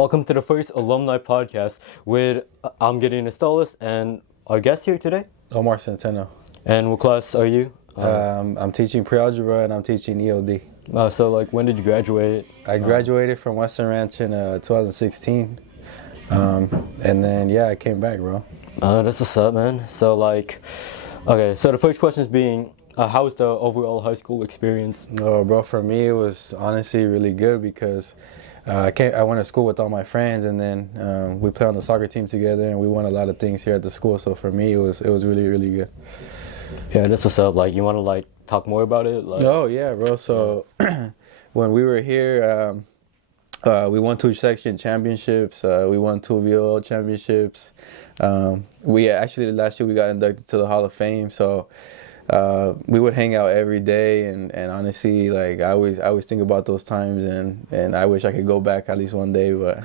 Welcome to the first Alumni podcast with I'm Gideon Estolis and our guest here today. Omar Centeno. And what class are you? I'm teaching pre-algebra and I'm teaching EOD. So when did you graduate? I graduated from Weston Ranch in 2016. And then, I came back, bro. That's what's up, man. So the first question is being, how was the overall high school experience? Oh, bro, for me, it was honestly really good because I went to school with all my friends, and then we played on the soccer team together, and we won a lot of things here at the school. So for me, it was really, really good. Yeah, that's what's up. You want to talk more about it? Oh yeah, bro. So when we were here, we won 2 section championships. We won 2 VOL championships. Last year we got inducted to the Hall of Fame. So we would hang out every day, and honestly, I always think about those times, and I wish I could go back at least one day, but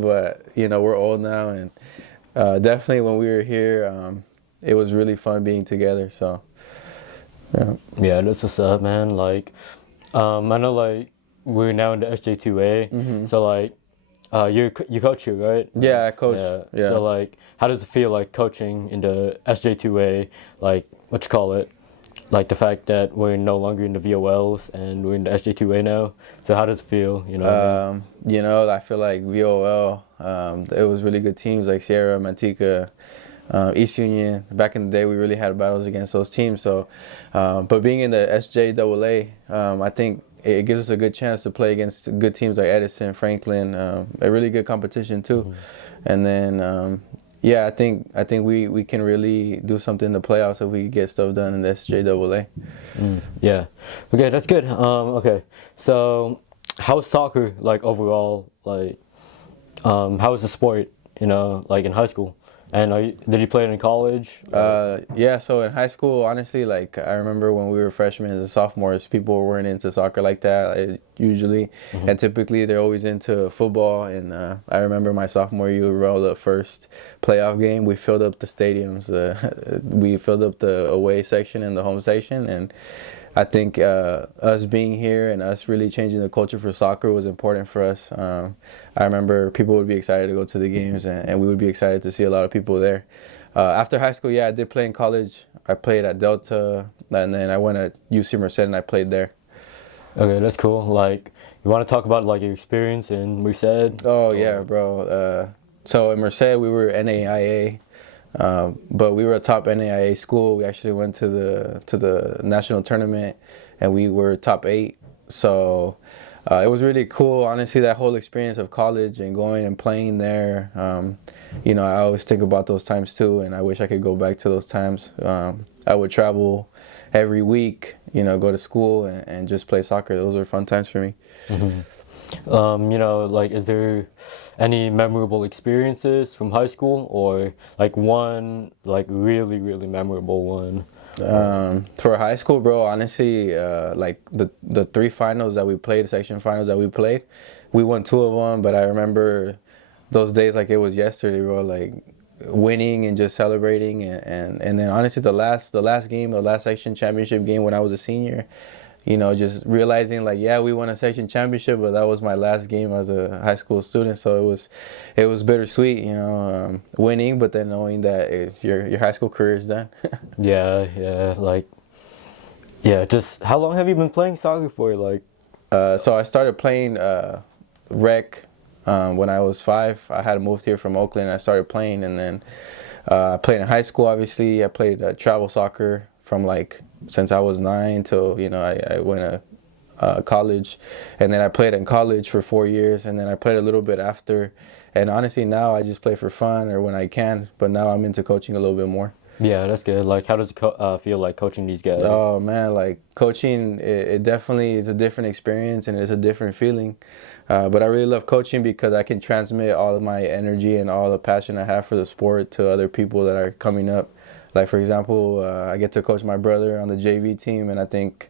but we're old now, and definitely when we were here, it was really fun being together. So yeah, that's what's up, man. I know we're now in the SJ2A, mm-hmm. so you coach here, right? Yeah, I coach. Yeah. So how does it feel coaching in the SJ2A? What you call it? The fact that we're no longer in the VOLs and we're in the SJ2A now. So how does it feel? I feel like VOL. It was really good teams like Sierra, Manteca, East Union. Back in the day, we really had battles against those teams. So, but being in the SJAA, I think it gives us a good chance to play against good teams like Edison, Franklin, a really good competition too. Mm-hmm. And then, I think we can really do something in the playoffs if we get stuff done in the SJAA. Yeah. Okay, that's good. Okay, so how's soccer overall? How is the sport? In high school? And did you play it in college? So in high school, honestly, I remember when we were freshmen and sophomores, people weren't into soccer like that usually. Mm-hmm. And typically they're always into football. And I remember my sophomore year, we rolled the first playoff game. We filled up the stadiums. We filled up the away section and the home section. And I think us being here and us really changing the culture for soccer was important for us. I remember people would be excited to go to the games, and we would be excited to see a lot of people there. After high school, I did play in college. I played at Delta, and then I went to UC Merced, and I played there. Okay, that's cool. You want to talk about your experience in Merced? Oh, yeah, bro. So in Merced, we were NAIA. But we were a top NAIA school. We actually went to the national tournament, and we were top 8. So it was really cool, honestly, that whole experience of college and going and playing there. I always think about those times too, and I wish I could go back to those times. I would travel every week, go to school and just play soccer. Those were fun times for me. Mm-hmm. Is there any memorable experiences from high school, or one really, really memorable one? For high school, bro, honestly, the 3 finals that we played, section finals that we played, we won 2 of them, but I remember those days like it was yesterday, bro, winning and just celebrating, and then honestly the last game, the last section championship game when I was a senior, just realizing we won a section championship, but that was my last game as a high school student. So it was bittersweet, winning, but then knowing that your high school career is done. Yeah. Just how long have you been playing soccer for? So I started playing rec when I was 5. I had moved here from Oakland. I started playing, and then I played in high school. Obviously, I played travel soccer from since I was 9 till I went to college, and then I played in college for 4 years, and then I played a little bit after, and honestly now I just play for fun or when I can, but now I'm into coaching a little bit more. Yeah, that's good. How does it feel coaching these guys? Oh man, coaching, it definitely is a different experience and it's a different feeling, but I really love coaching because I can transmit all of my energy and all the passion I have for the sport to other people that are coming up. For example, I get to coach my brother on the JV team, and I think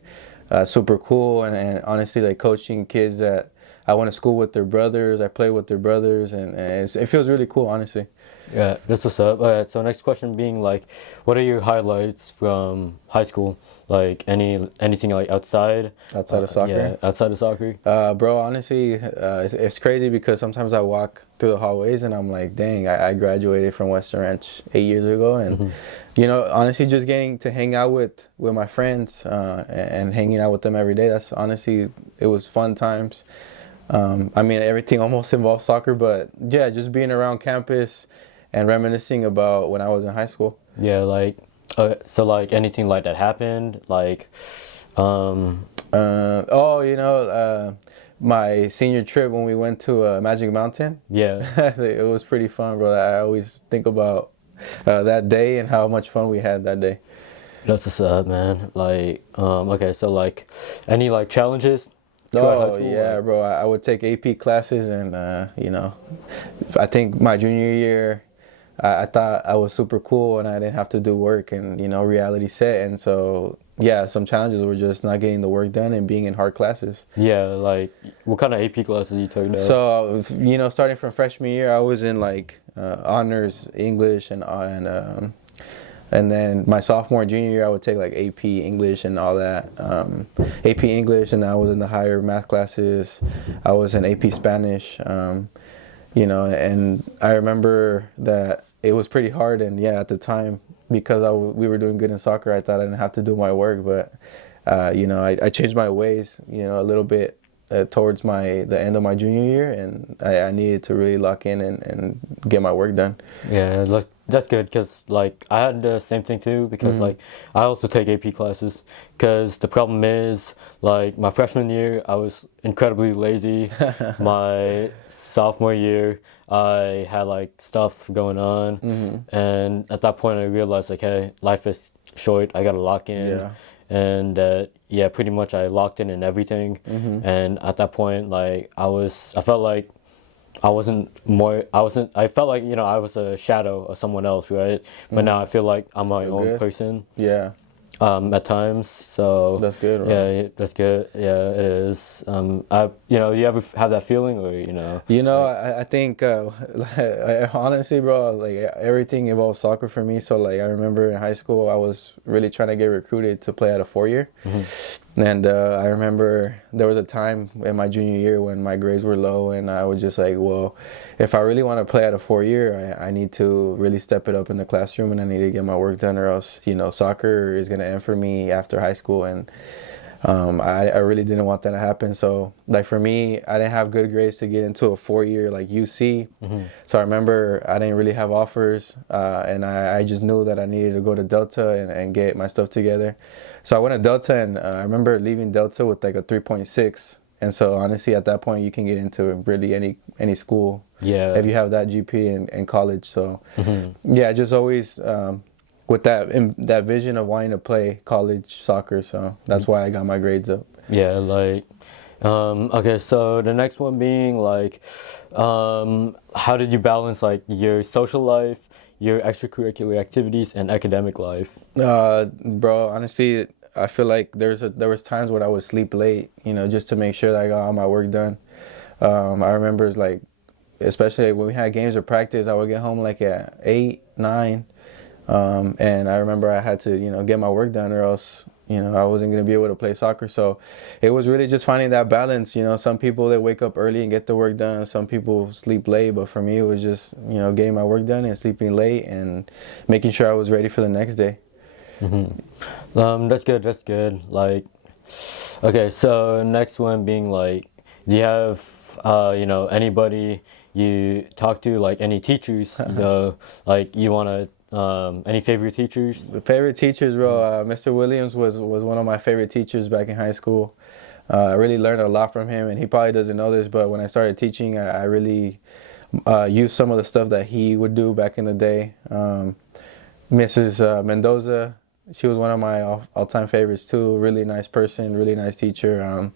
super cool. And honestly, coaching kids that I went to school with their brothers. I played with their brothers, and it feels really cool, honestly. Yeah, that's what's up. Alright, so next question being like, what are your highlights from high school? Like anything like outside? Outside of soccer? Yeah, outside of soccer. Bro, honestly, it's crazy because sometimes I walk through the hallways and I'm like, dang, I graduated from Weston WRHS 8 years ago, and you know, honestly, just getting to hang out with my friends and hanging out with them every day. That's honestly, it was fun times. I mean, everything almost involves soccer, but yeah, just being around campus and reminiscing about when I was in high school. Yeah, like so like anything like that happened, like my senior trip when we went to Magic Mountain. yeah. It was pretty fun, bro. I always think about that day and how much fun we had that day. That's what's up, man. Like okay, so like any like challenges throughout high Oh school? yeah, Like, bro. I would take AP classes, and you know, I think my junior year, I thought I was super cool and I didn't have to do work, and you know, reality set. And so yeah, some challenges were just not getting the work done and being in hard classes. yeah, like what kind of AP classes you took now? So you know, starting from freshman year, I was in like honors English and then my sophomore and junior year, I would take like AP English and all that. AP English, and then I was in the higher math classes. I was in AP Spanish, you know, and I remember that it was pretty hard. And yeah, at the time, because we were doing good in soccer, I thought I didn't have to do my work. But, you know, I changed my ways, you know, a little bit towards the end of my junior year, and I needed to really lock in and get my work done. Yeah, that's good because like I had the same thing too because like I also take AP classes because the problem is like my freshman year I was incredibly lazy. My sophomore year I had like stuff going on, and at that point I realized like, hey, life is short. I gotta lock in. Yeah. And yeah, pretty much I locked in everything. And at that point, like I felt like I felt like, you know, I was a shadow of someone else, right? But now I feel like I'm my own good. person. Yeah. At times, so That's good, right? Yeah, that's good. Yeah, it is. You know, you ever have that feeling, or you know? You know, I think honestly, bro, like everything involves soccer for me. So like I remember in high school, I was really trying to get recruited to play at a 4-year, and I remember there was a time in my junior year when my grades were low, and I was just like, well, if I really want to play at a 4-year, I need to really step it up in the classroom, and I need to get my work done, or else, you know, soccer is gonna end for me after high school. And I really didn't want that to happen. So like for me, I didn't have good grades to get into a 4-year like UC. So I remember I didn't really have offers, and I just knew that I needed to go to Delta and get my stuff together. So I went to Delta, and I remember leaving Delta with like a 3.6. And so honestly, at that point, you can get into really any school, Yeah. if you have that GP in college. So yeah, just always with that vision of wanting to play college soccer. So that's why I got my grades up. Yeah, like okay, so the next one being like how did you balance like your social life, your extracurricular activities, and academic life? Bro, honestly, I feel like there was times when I would sleep late, you know, just to make sure that I got all my work done. I remember it's like, especially when we had games or practice, I would get home like at 8, 9, and I remember I had to, you know, get my work done, or else, you know, I wasn't going to be able to play soccer. So it was really just finding that balance. You know, some people, they wake up early and get the work done. Some people sleep late. But for me, it was just, you know, getting my work done and sleeping late and making sure I was ready for the next day. That's good. That's good. Like, okay, so next one being like, do you have, you know, anybody you talk to, like any teachers, you know, like you want to, any favorite teachers? The favorite teachers, bro. Mr. Williams was one of my favorite teachers back in high school. I really learned a lot from him, and he probably doesn't know this, but when I started teaching, I really used some of the stuff that he would do back in the day. Mrs. Mendoza, she was one of my all-time favorites too. Really nice person, really nice teacher.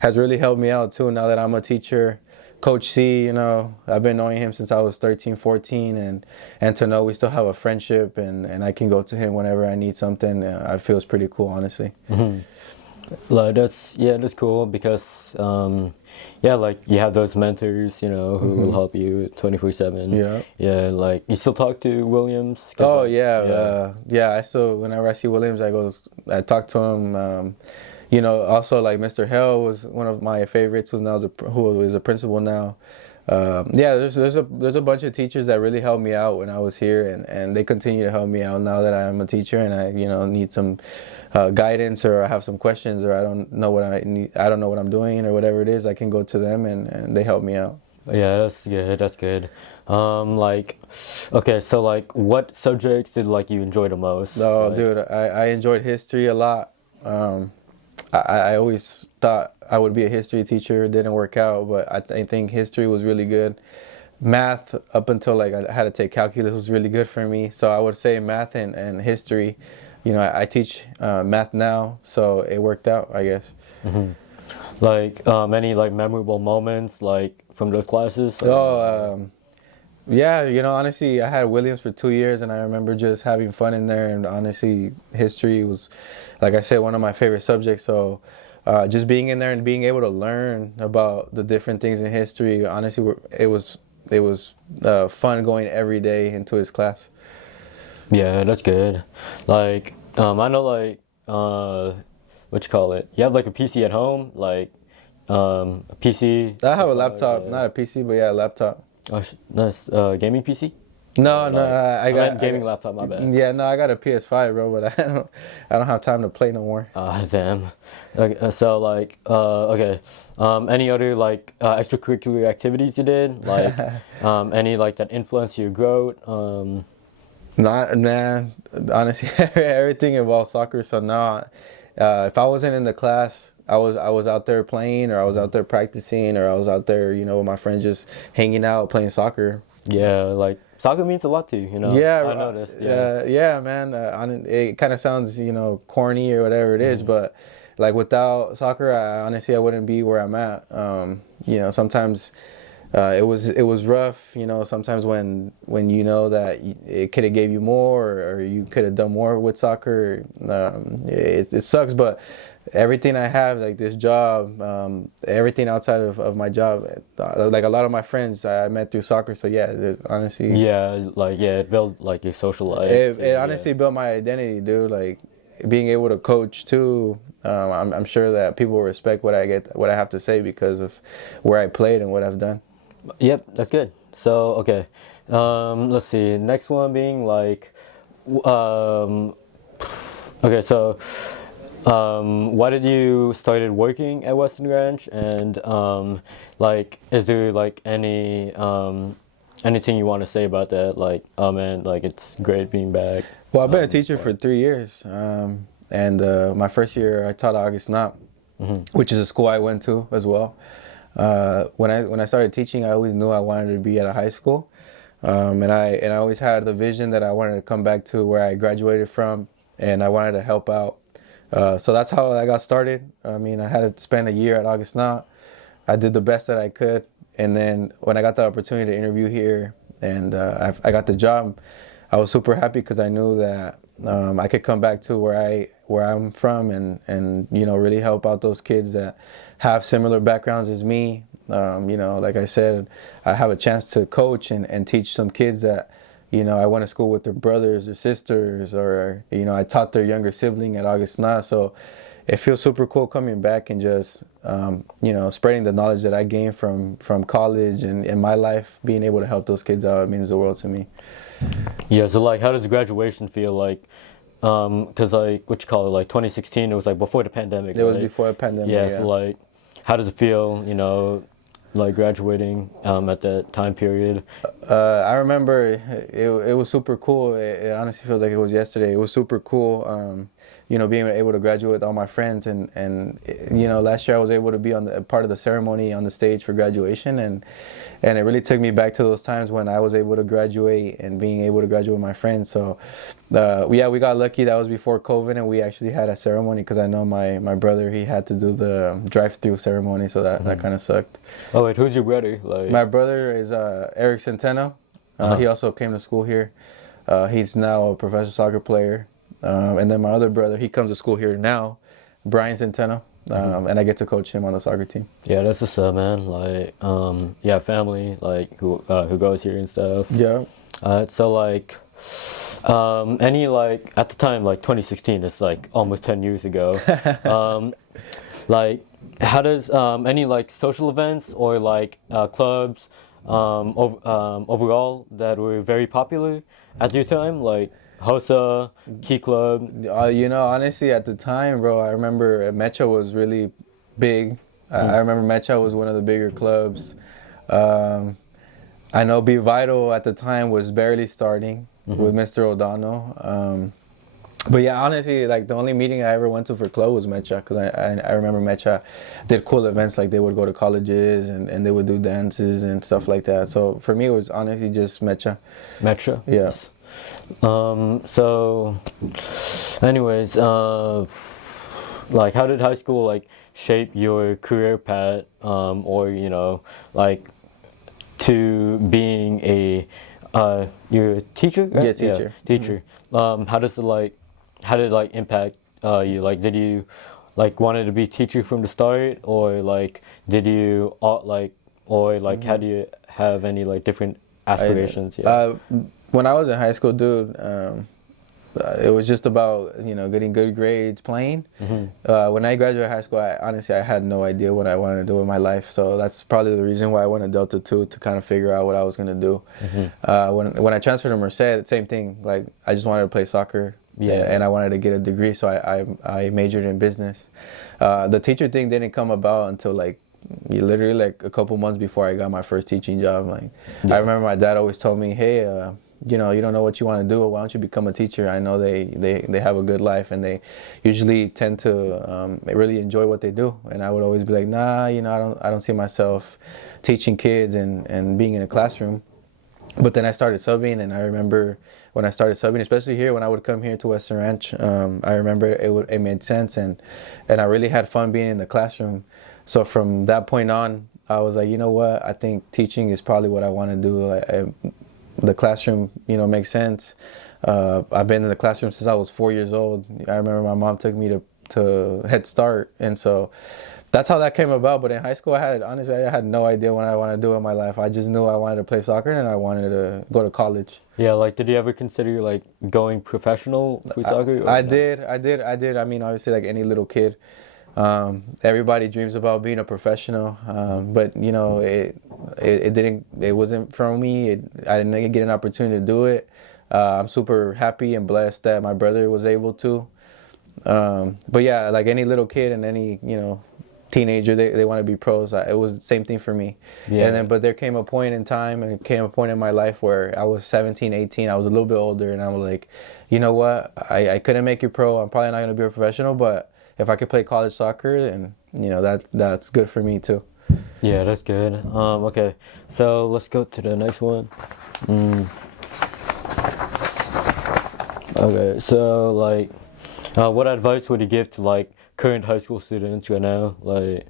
Has really helped me out too now that I'm a teacher. Coach C, you know, I've been knowing him since I was 13, 14, and to know we still have a friendship, and I can go to him whenever I need something, I feel it's pretty cool, honestly. Like that's cool because yeah, like you have those mentors, who will help you 24/7. Yeah. Yeah, like you still talk to Williams? 'Cause, Oh like, yeah, yeah. yeah. I still, whenever I see Williams, I talk to him. Also like Mr. Hell was one of my favorites, who is a principal now. Yeah, there's a bunch of teachers that really helped me out when I was here, and they continue to help me out now that I'm a teacher and I need some guidance, or I have some questions, or I don't know what I need, I don't know what I'm doing or whatever it is. I can go to them and they help me out. Yeah, that's good. That's good. Like, okay, so like, what subjects did like you enjoy the most? Oh, Like, dude, I enjoyed history a lot. I always thought I would be a history teacher. It didn't work out, but I think history was really good. Math, up until like I had to take calculus, was really good for me. So I would say math and history. I teach math now, so it worked out, I guess. like, any like memorable moments like from those classes? Yeah, honestly, I had Williams for 2 years, and I remember just having fun in there. And honestly, history was, like I said, one of my favorite subjects. So, just being in there and being able to learn about the different things in history, honestly, it was fun going every day into his class. Yeah, that's good. Like, I know like, what you call it? You have like a PC at home, like, a PC. I have a laptop, not a PC, but yeah, a laptop. Oh, nice. Gaming PC? No, Or, no, like, I got gaming laptop. My bad. Yeah, no, I got a PS5, bro, but I don't have time to play no more. Damn. Okay, so like, okay. Any other like extracurricular activities you did? Like, any like that influenced your growth? Not, man, honestly, everything involves soccer. So now, if I wasn't in the class, I was out there playing, or I was out there practicing, or I was out there, with my friends just hanging out playing soccer. Yeah, like soccer means a lot to you. Yeah, I noticed. Yeah. yeah, man. It kind of sounds, corny or whatever it is, but like without soccer, honestly, I wouldn't be where I'm at. Sometimes it was rough. Sometimes when you know that it could have gave you more, or you could have done more with soccer, it sucks. But everything I have, like this job, everything outside of my job, like a lot of my friends I met through soccer. So yeah, honestly, Yeah, like it built like your social life. it, too, it yeah. honestly built my identity, dude. Like being able to coach too. I'm sure that people respect what I have to say because of where I played and what I've done. Yep, that's good. So okay, let's see. Next one being like, okay, so why did you started working at Weston Ranch, and like, is there like anything you want to say about that? Like, oh man, like it's great being back. Well, I've been a teacher for 3 years, and my first year I taught August Knott, which is a school I went to as well. When I started teaching, I always knew I wanted to be at a high school, and I always had the vision that I wanted to come back to where I graduated from, and I wanted to help out. So that's how I got started. I mean, I had to spend a year at August Knott. I did the best that I could, and then when I got the opportunity to interview here, and I got the job, I was super happy because I knew that I could come back to where I'm from, and really help out those kids that have similar backgrounds as me. Like I said, I have a chance to coach and teach some kids that I went to school with their brothers or sisters, or I taught their younger sibling at August Knott. So it feels super cool coming back and just spreading the knowledge that I gained from college and in my life. Being able to help those kids out, it means the world to me. Yeah, so like, how does graduation feel like? Cause like, what you call it, like 2016, it was like before the pandemic. It was right? before the pandemic. Yeah, so like, how does it feel, like graduating at that time period? I remember it was super cool. It honestly feels like it was yesterday. It was super cool. Being able to graduate with all my friends, and last year I was able to be on the part of the ceremony on the stage for graduation, and it really took me back to those times when I was able to graduate and being able to graduate with my friends. So we got lucky. That was before COVID, and we actually had a ceremony because I know my brother, he had to do the drive-through ceremony, so that kind of sucked. Oh wait, who's your brother? Like, my brother is Eric Centeno. He also came to school here. He's now a professional soccer player. And then my other brother, he comes to school here now, Brian Centeno, and I get to coach him on the soccer team. Yeah, that's what's up, man. Like, yeah, family, like, who goes here and stuff. Yeah. So, like, any, like, at the time, like, 2016, it's, like, almost 10 years ago. Like, how does, any, like, social events or, like, clubs, overall that were very popular at your time, like, Hosa, Key Club? You know, honestly, at the time, bro, I remember Mecha was really big. I remember Mecha was one of the bigger clubs. I know Be Vital at the time was barely starting with Mr. O'Donnell. But yeah, honestly, like the only meeting I ever went to for club was Mecha, because I remember Mecha did cool events, like they would go to colleges and they would do dances and stuff like that. So for me, it was honestly just Mecha. Mecha? Yeah. Yes. So, anyways, like, how did high school, like, shape your career path, or, you know, like, to being you're a teacher, right? Yeah, teacher. Yeah, teacher. How did it, like, impact you? Like, did you, like, wanted to be a teacher from the start, or, like, did you, how do you have any, like, different aspirations? When I was in high school, dude, it was just about, you know, getting good grades, playing. When I graduated high school, I had no idea what I wanted to do with my life. So that's probably the reason why I went to Delta 2, to kind of figure out what I was going to do. When I transferred to Merced, same thing. Like, I just wanted to play soccer. Yeah. And I wanted to get a degree, so I majored in business. The teacher thing didn't come about until, like, literally, like, a couple months before I got my first teaching job. Like, I remember my dad always told me, hey, you know, you don't know what you want to do, why don't you become a teacher? I know they have a good life, and they usually tend to really enjoy what they do. And I would always be like, nah, you know, I don't see myself teaching kids and being in a classroom. But then I started subbing, and I remember when I started subbing, especially here, when I would come here to Weston Ranch, I remember it made sense, and I really had fun being in the classroom. So from that point on, I was like, you know what, I think teaching is probably what I want to do. The classroom, you know, makes sense. I've been in the classroom since I was 4 years old. I remember my mom took me to Head Start, and so that's how that came about. But in high school, I had no idea what I wanted to do in my life. I just knew I wanted to play soccer, and I wanted to go to college. Yeah, like, did you ever consider, like, going professional for soccer? I did. I mean, obviously, like any little kid, everybody dreams about being a professional, but you know, it wasn't for me. I didn't get an opportunity to do it. I'm super happy and blessed that my brother was able to. But yeah, like any little kid and any, you know, teenager, they want to be pros. It was the same thing for me. Yeah. But there came a point in time, and came a point in my life where I was 17, 18. I was a little bit older, and I was like, you know what? I couldn't make it pro. I'm probably not going to be a professional, but if I could play college soccer, and you know, that's good for me too. Yeah, that's good. Okay, so let's go to the next one. Okay, so like, what advice would you give to like current high school students right now? Like,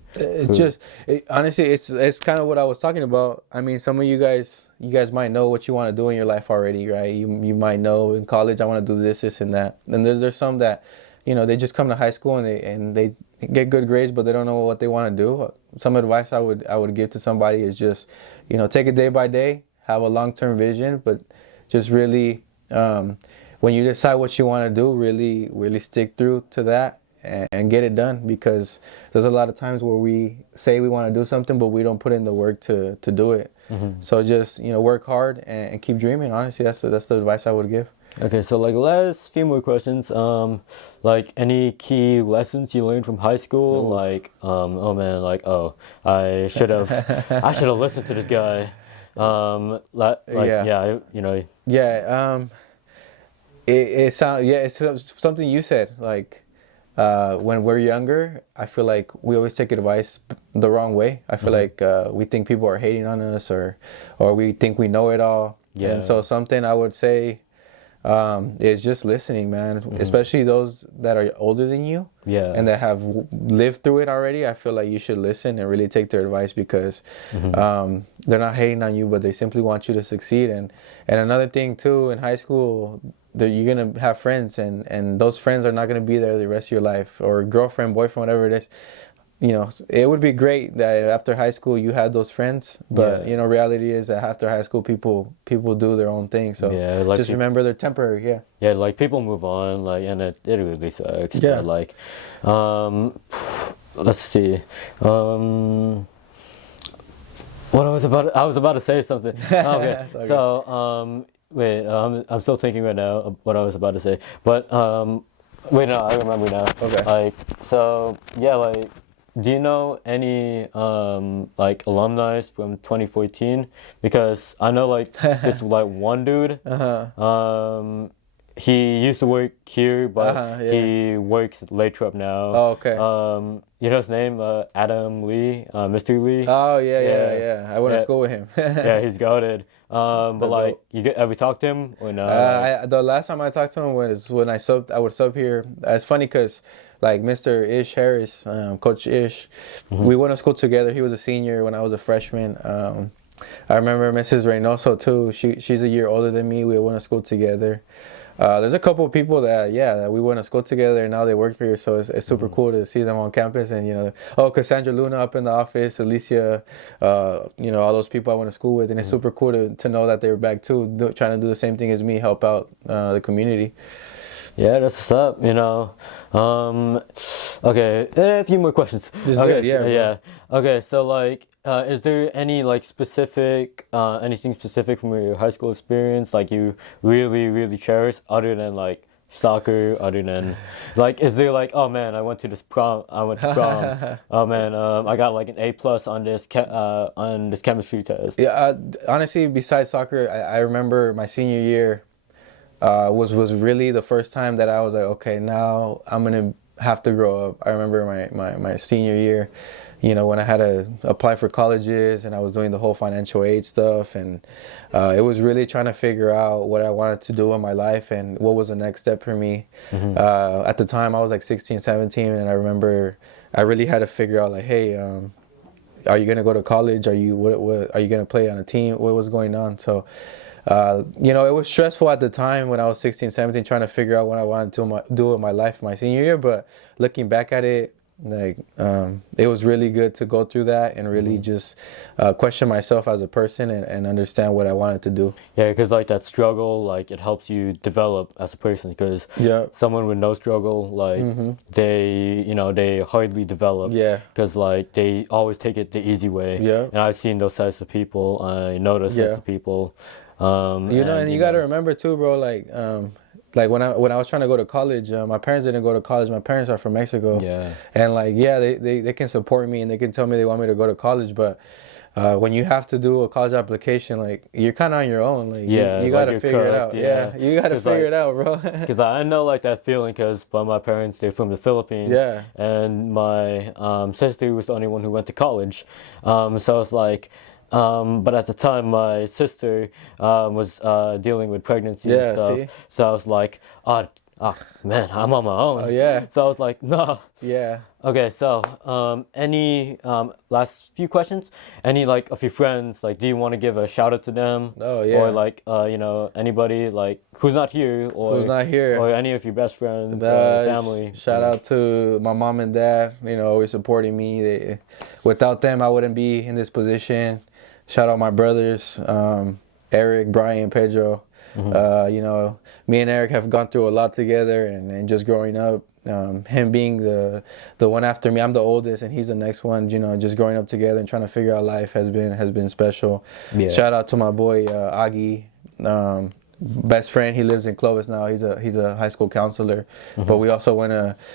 honestly, it's kind of what I was talking about. I mean, some of you guys might know what you want to do in your life already, right? You might know in college I want to do this, and that. And there's some that, you know, they just come to high school and they get good grades, but they don't know what they want to do. Some advice I would give to somebody is just, you know, take it day by day, have a long-term vision, but just really, when you decide what you want to do, really stick through to that and get it done, because there's a lot of times where we say we want to do something, but we don't put in the work to do it. So just, you know, work hard and keep dreaming. Honestly, that's the advice I would give. Okay, so like last few more questions. Like any key lessons you learned from high school? Ooh. Like, oh man, like, oh, I should have listened to this guy. It's something you said. Like, when we're younger, I feel like we always take advice the wrong way. I feel like we think people are hating on us, or we think we know it all. Yeah. And so something I would say is just listening, man. Especially those that are older than you, and that have lived through it already. I feel like you should listen and really take their advice, because they're not hating on you, but they simply want you to succeed. And another thing too, in high school, you're gonna have friends, and those friends are not gonna be there the rest of your life, or girlfriend, boyfriend, whatever it is. You know, it would be great that after high school you had those friends, but you know, reality is that after high school people do their own thing. So like just remember they're temporary. Yeah, like people move on, like, and it really sucks. Yeah. But, like, let's see. What I was about to say something. Okay. Okay. So wait, I'm still thinking right now of what I was about to say, but wait, no, I remember now. Okay. Like, so yeah, like, do you know any like alumni from 2014? Because I know like this like one dude. He used to work here, but he works Lathrop now. Oh, okay. You know his name? Adam Lee, Mr. Lee. Oh yeah. I went to school with him. Yeah, he's goated. But like, you ever talk to him or no? The last time I talked to him was when I would sub here. It's funny because like Mr. Ish Harris, Coach Ish, we went to school together. He was a senior when I was a freshman. I remember Mrs. Reynoso too. She's a year older than me. We went to school together. There's a couple of people that we went to school together and now they work here, so it's super cool to see them on campus. And you know, Cassandra Luna up in the office, Alicia, you know, all those people I went to school with, and it's super cool to know that they were back too, trying to do the same thing as me, help out the community. Yeah, that's what's up, you know. Okay, a few more questions. This is okay, good, yeah. Okay, so like, is there any like specific, anything specific from your high school experience, like you really cherish, other than like soccer, other than like, is there like, oh man, I went to prom. Oh man, I got like an A+ on this chemistry test. Yeah, honestly, besides soccer, I remember my senior year was really the first time that I was like, okay, now I'm gonna have to grow up. I remember my senior year, you know, when I had to apply for colleges and I was doing the whole financial aid stuff, and it was really trying to figure out what I wanted to do in my life and what was the next step for me. At the time I was like 16, 17, and I remember I really had to figure out like, hey, are you gonna go to college? Are you what are you gonna play on a team? What was going on? So you know, it was stressful at the time when I was 16, 17, trying to figure out what I wanted to do in my life my senior year. But looking back at it, like, it was really good to go through that and really just question myself as a person and understand what I wanted to do. Yeah, because like that struggle, like it helps you develop as a person, because someone with no struggle, like they, you know, they hardly develop. Yeah. Because like they always take it the easy way. Yeah. And I've seen those types of people. I know those types of people. You know, and you got to remember too, bro, like when I was trying to go to college, my parents didn't go to college. My parents are from Mexico. Yeah. And like, yeah, they can support me and they can tell me they want me to go to college, but when you have to do a college application, like, you're kind of on your own. Like, you got to figure it out. Yeah, you got to figure it out, bro. Because I know like that feeling, because my parents, they're from the Philippines. Yeah. And my sister was the only one who went to college. So it's like, but at the time my sister was dealing with pregnancy and stuff. See? So I was like, oh man, I'm on my own. Oh yeah. So I was like, no. Yeah. Okay, so any last few questions? Any like of your friends, like, do you want to give a shout out to them? Oh yeah. Or like you know, anybody like who's not here, or any of your best friends, family. Shout out to my mom and dad, you know, always supporting me. Without them I wouldn't be in this position. Shout out my brothers, Eric, Brian, Pedro. You know, me and Eric have gone through a lot together, and just growing up, him being the one after me, I'm the oldest and he's the next one, you know, just growing up together and trying to figure out life has been special. Yeah. Shout out to my boy Agi, best friend. He lives in Clovis now. He's a high school counselor. But we also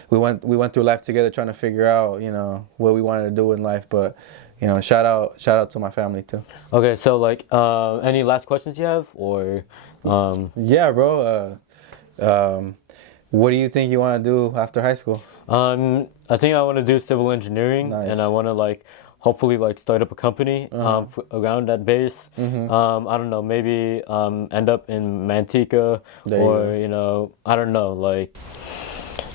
we went through life together trying to figure out, you know, what we wanted to do in life. But you know, shout out to my family too. Okay, so like, any last questions you have, or? Yeah, bro. What do you think you want to do after high school? I think I want to do civil engineering, and I want to like hopefully like start up a company around that base. I don't know, maybe end up in Manteca, or you know, I don't know, like.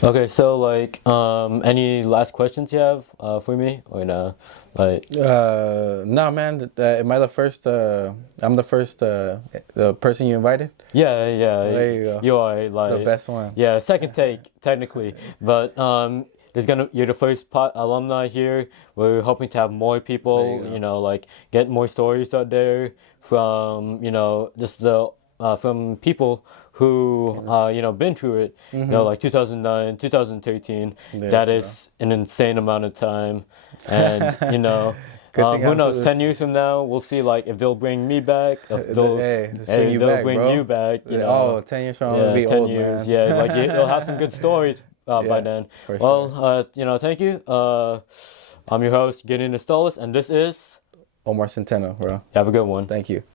Okay, so like, any last questions you have for me, or no? Like, No, man. Am I the first? I'm the first. The person you invited. yeah, yeah, There you go. you are like The best one. Yeah, second take technically, but you're the first alumni here. We're hoping to have more people, There you go. like get more stories out there from just the from people who been through it. Like 2009, 2013. There That you is an insane amount of time, and Good thing who I'm knows? too- 10 years from now, we'll see like if they'll bring me back, if they'll Hey, let's bring you they'll back, bring bro. you back. Oh, 10 years from now, I'm Yeah, gonna be 10 old, years. man. Yeah, like you'll have some good stories by Yeah, then. for Well, sure. thank you. I'm your host, Gideon Estolis, and this is. Omar Centeno, bro. Have a good one. Thank you.